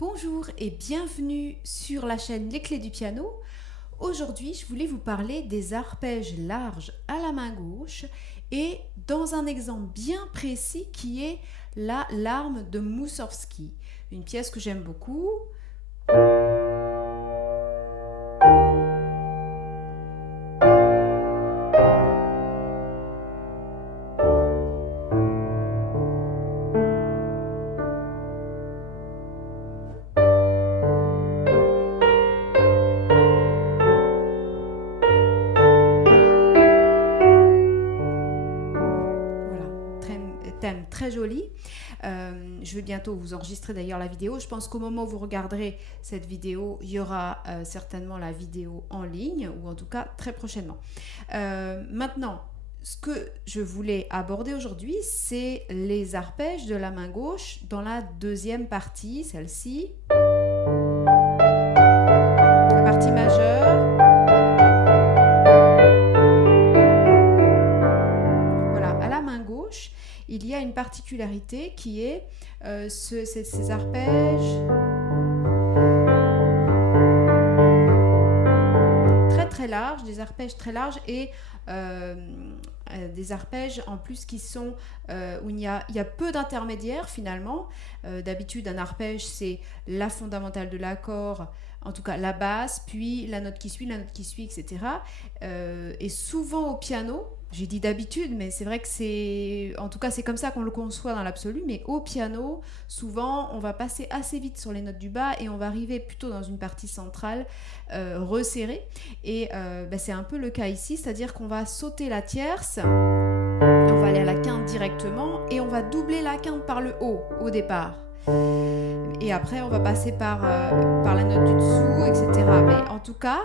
Bonjour et bienvenue sur la chaîne Les Clés du piano. Aujourd'hui, je voulais vous parler des arpèges larges à la main gauche et dans un exemple bien précis qui est la Larme de Moussorgsky, une pièce que j'aime beaucoup. Thème très joli. Je vais bientôt vous enregistrer d'ailleurs la vidéo. Je pense qu'au moment où vous regarderez cette vidéo, il y aura certainement la vidéo en ligne, ou en tout cas très prochainement. Maintenant, ce que je voulais aborder aujourd'hui, c'est les arpèges de la main gauche dans la deuxième partie, celle-ci. La partie majeure. Voilà, à la main gauche, il y a une particularité qui est ces arpèges très larges, des arpèges très larges et des arpèges en plus qui sont où il y a peu d'intermédiaires finalement. D'habitude, un arpège, c'est la fondamentale de l'accord, en tout cas la basse, puis la note qui suit, etc. Et souvent au piano, j'ai dit d'habitude, mais c'est vrai que en tout cas c'est comme ça qu'on le conçoit dans l'absolu, mais au piano, souvent on va passer assez vite sur les notes du bas et on va arriver plutôt dans une partie centrale resserrée. Et c'est un peu le cas ici, c'est-à-dire qu'on va sauter la tierce, on va aller à la quinte directement et on va doubler la quinte par le haut au départ. Et après on va passer par la note du dessous, etc. Mais en tout cas,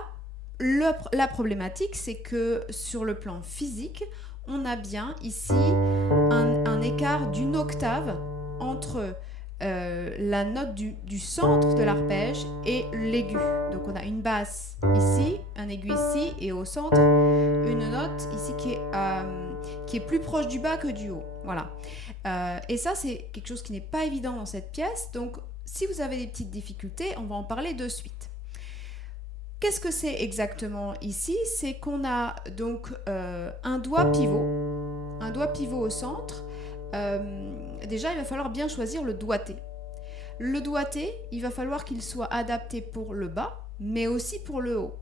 la problématique, c'est que sur le plan physique, on a bien ici un écart d'une octave entre la note du centre de l'arpège et l'aigu. Donc on a une basse ici, un aigu ici, et au centre, une note ici qui est plus proche du bas que du haut. Voilà. Et ça, c'est quelque chose qui n'est pas évident dans cette pièce. Donc, si vous avez des petites difficultés, on va en parler de suite. Qu'est-ce que c'est exactement ici? C'est qu'on a donc un doigt pivot au centre. Déjà, il va falloir bien choisir le doigté. Le doigté, il va falloir qu'il soit adapté pour le bas, mais aussi pour le haut.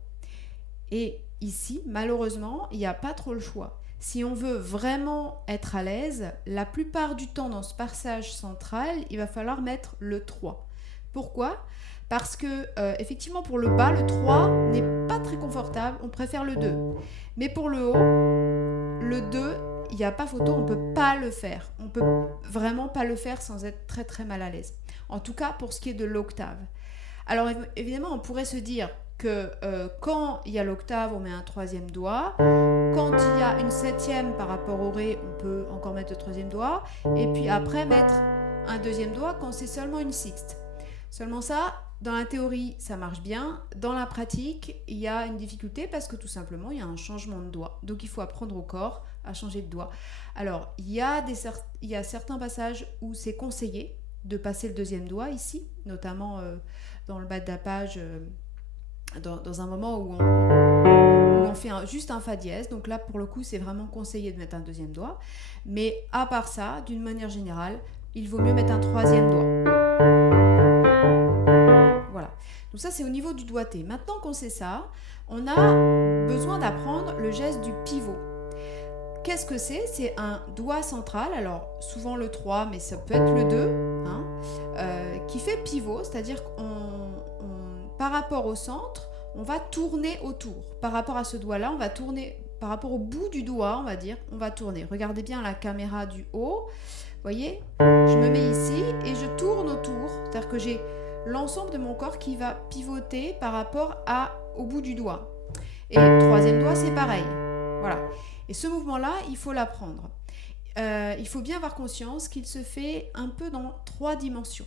Et ici, malheureusement, il n'y a pas trop le choix. Si on veut vraiment être à l'aise, la plupart du temps dans ce passage central, il va falloir mettre le 3. Pourquoi ? Parce que, effectivement, pour le bas, le 3 n'est pas très confortable, on préfère le 2. Mais pour le haut, le 2, il n'y a pas photo, on ne peut pas le faire. On ne peut vraiment pas le faire sans être très très mal à l'aise. En tout cas, pour ce qui est de l'octave. Alors, évidemment, on pourrait se dire que quand il y a l'octave, on met un troisième doigt. Quand il y a une septième par rapport au ré, on peut encore mettre le troisième doigt. Et puis après, mettre un deuxième doigt quand c'est seulement une sixte. Seulement ça, dans la théorie, ça marche bien. Dans la pratique, il y a une difficulté parce que tout simplement, il y a un changement de doigt. Donc, il faut apprendre au corps à changer de doigt. Alors, il y a certains passages où c'est conseillé de passer le deuxième doigt ici, notamment dans le bas de la page, dans un moment où on fait juste un fa dièse. Donc là, pour le coup, c'est vraiment conseillé de mettre un deuxième doigt. Mais à part ça, d'une manière générale, il vaut mieux mettre un troisième doigt. Voilà. Donc ça, c'est au niveau du doigté. Maintenant qu'on sait ça, on a besoin d'apprendre le geste du pivot. Qu'est-ce que c'est? C'est un doigt central, alors souvent le 3, mais ça peut être le 2, qui fait pivot, c'est-à-dire par rapport au centre, on va tourner autour. Par rapport à ce doigt-là, on va tourner, par rapport au bout du doigt, on va dire, on va tourner. Regardez bien la caméra du haut, vous voyez, je me mets ici et je tourne autour, c'est-à-dire que j'ai l'ensemble de mon corps qui va pivoter par rapport au bout du doigt. Et troisième doigt, c'est pareil. Voilà. Et ce mouvement-là, il faut l'apprendre. Il faut bien avoir conscience qu'il se fait un peu dans 3 dimensions.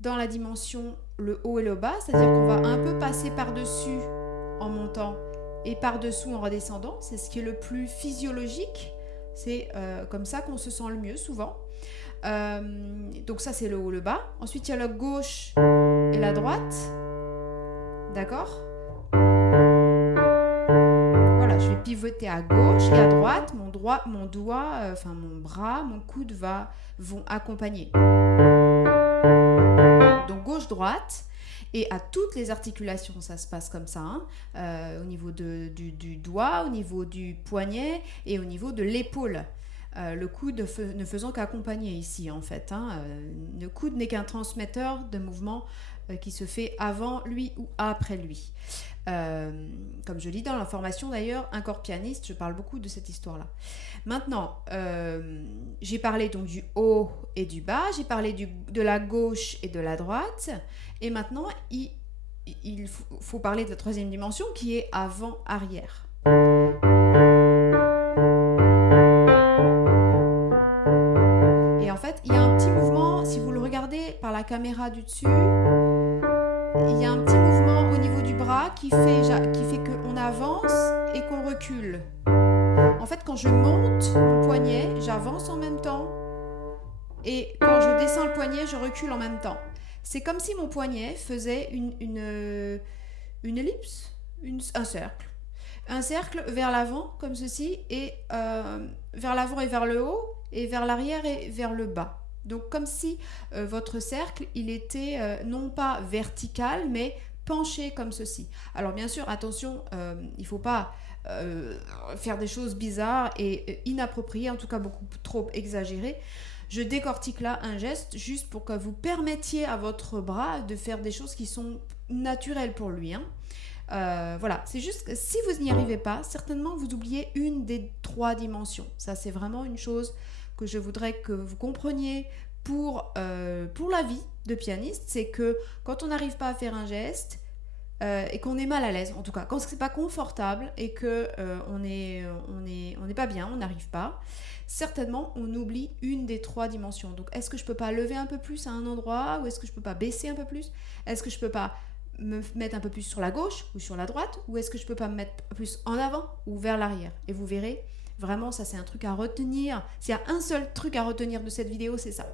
Dans la dimension le haut et le bas, c'est-à-dire qu'on va un peu passer par-dessus en montant et par-dessous en redescendant. C'est ce qui est le plus physiologique. C'est comme ça qu'on se sent le mieux souvent. Donc ça, c'est le haut, le bas. Ensuite, il y a le gauche et la droite. D'accord? Voilà, je vais pivoter à gauche et à droite. Mon doigt, enfin mon bras, mon coude vont accompagner. Donc gauche-droite. Et à toutes les articulations, ça se passe comme ça, hein, au niveau du doigt, au niveau du poignet et au niveau de l'épaule. Le coude ne faisant qu'accompagner ici, en fait. Hein. Le coude n'est qu'un transmetteur de mouvement qui se fait avant lui ou après lui. Comme je lis dans la formation d'ailleurs, un corps pianiste, je parle beaucoup de cette histoire-là. Maintenant, j'ai parlé donc du haut et du bas, j'ai parlé de la gauche et de la droite, et maintenant il faut parler de la troisième dimension qui est avant-arrière. Et en fait, il y a un petit mouvement, si vous le regardez par la caméra du dessus, il y a un petit mouvement au niveau du bras qui fait qu'on avance et qu'on recule. En fait, quand je monte mon poignet, j'avance en même temps. Et quand je descends le poignet, je recule en même temps. C'est comme si mon poignet faisait une ellipse, un cercle. Un cercle vers l'avant, comme ceci, et vers l'avant et vers le haut, et vers l'arrière et vers le bas. Donc comme si votre cercle, il était non pas vertical, mais penché comme ceci. Alors bien sûr, attention, il ne faut pas faire des choses bizarres et inappropriées, en tout cas beaucoup trop exagérées. Je décortique là un geste juste pour que vous permettiez à votre bras de faire des choses qui sont naturelles pour lui. Hein. Voilà, c'est juste que si vous n'y arrivez pas, certainement vous oubliez une des 3 dimensions. Ça, c'est vraiment une chose que je voudrais que vous compreniez pour la vie de pianiste, c'est que quand on n'arrive pas à faire un geste et qu'on est mal à l'aise, en tout cas quand c'est pas confortable et que on n'est pas bien, on n'arrive pas, certainement on oublie une des 3 dimensions. Donc est-ce que je peux pas lever un peu plus à un endroit, ou est-ce que je peux pas baisser un peu plus, est-ce que je peux pas me mettre un peu plus sur la gauche ou sur la droite, ou est-ce que je peux pas me mettre plus en avant ou vers l'arrière? Et vous verrez, vraiment ça c'est un truc à retenir. S'il y a un seul truc à retenir de cette vidéo, c'est ça.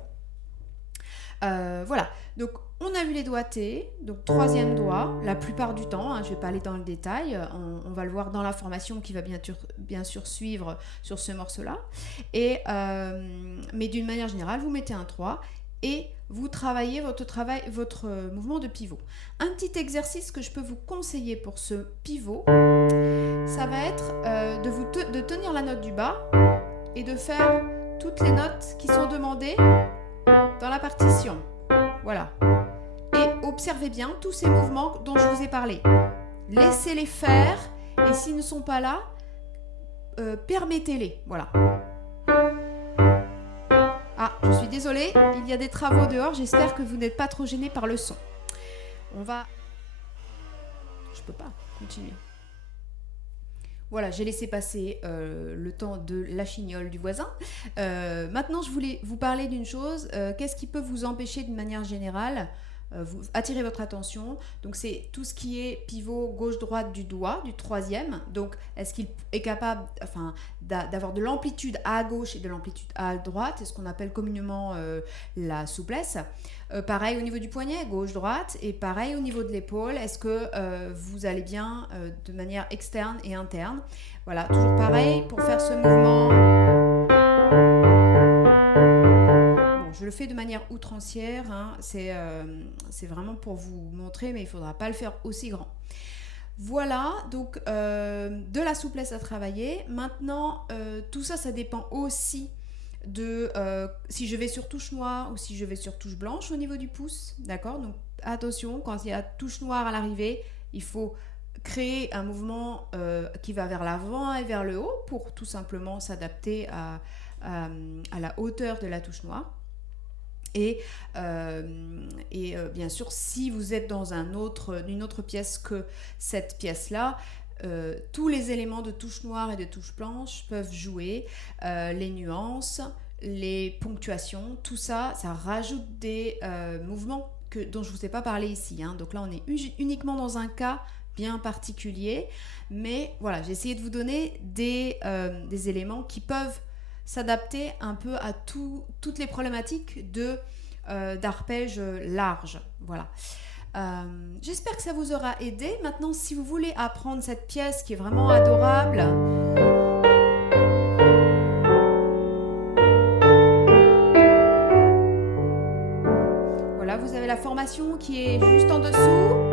Voilà, donc on a vu les doigtés, donc 3e doigt, la plupart du temps, hein, je ne vais pas aller dans le détail, on va le voir dans la formation qui va bien sûr suivre sur ce morceau-là, mais d'une manière générale, vous mettez un 3 et vous travaillez votre mouvement de pivot. Un petit exercice que je peux vous conseiller pour ce pivot, ça va être de tenir la note du bas et de faire toutes les notes qui sont demandées dans la partition. Voilà. Et observez bien tous ces mouvements dont je vous ai parlé. Laissez-les faire, et s'ils ne sont pas là, permettez-les. Voilà. Ah, je suis désolée, il y a des travaux dehors, j'espère que vous n'êtes pas trop gênés par le son. Je peux pas continuer. Voilà, j'ai laissé passer le temps de la chignole du voisin. Maintenant, je voulais vous parler d'une chose. Qu'est-ce qui peut vous empêcher d'une manière générale attirer votre attention? Donc, c'est tout ce qui est pivot gauche-droite du doigt, du 3e. Donc, est-ce qu'il est capable d'avoir de l'amplitude à gauche et de l'amplitude à droite? C'est ce qu'on appelle communément la souplesse. Pareil au niveau du poignet, gauche-droite. Et pareil au niveau de l'épaule. Est-ce que vous allez bien de manière externe et interne? Voilà, toujours pareil pour faire ce mouvement. Je le fais de manière outrancière, hein. C'est vraiment pour vous montrer, mais il ne faudra pas le faire aussi grand. Voilà, donc de la souplesse à travailler. Maintenant, tout ça, ça dépend aussi de si je vais sur touche noire ou si je vais sur touche blanche au niveau du pouce. D'accord? Donc attention, quand il y a touche noire à l'arrivée, il faut créer un mouvement qui va vers l'avant et vers le haut pour tout simplement s'adapter à la hauteur de la touche noire. Et bien sûr, si vous êtes dans une autre pièce que cette pièce-là, tous les éléments de touche noire et de touche blanche peuvent jouer, les nuances, les ponctuations, tout ça, ça rajoute des mouvements dont je ne vous ai pas parlé ici. Hein. Donc là, on est uniquement dans un cas bien particulier, mais voilà, j'ai essayé de vous donner des éléments qui peuvent s'adapter un peu à toutes les problématiques d'arpège large. Voilà. J'espère que ça vous aura aidé. Maintenant, si vous voulez apprendre cette pièce qui est vraiment adorable, voilà, vous avez la formation qui est juste en dessous.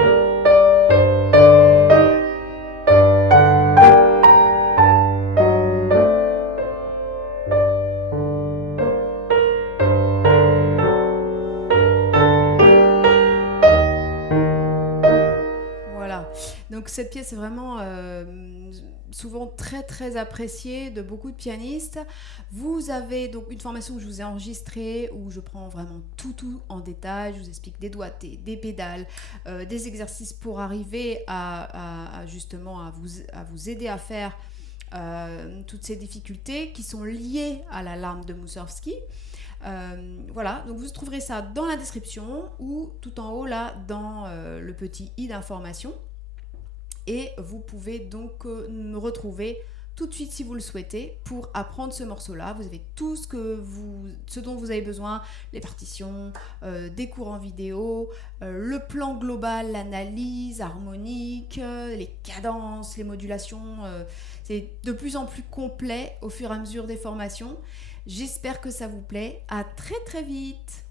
Donc cette pièce est vraiment souvent très très appréciée de beaucoup de pianistes. Vous avez donc une formation que je vous ai enregistrée où je prends vraiment tout en détail. Je vous explique des doigtés, des pédales, des exercices pour arriver à justement à vous aider à faire toutes ces difficultés qui sont liées à la lame de Mussorgsky. Voilà, donc vous trouverez ça dans la description ou tout en haut là dans le petit i d'information. Et vous pouvez donc me retrouver tout de suite si vous le souhaitez pour apprendre ce morceau-là. Vous avez tout ce dont vous avez besoin, les partitions, des cours en vidéo, le plan global, l'analyse harmonique, les cadences, les modulations. C'est de plus en plus complet au fur et à mesure des formations. J'espère que ça vous plaît. À très très vite.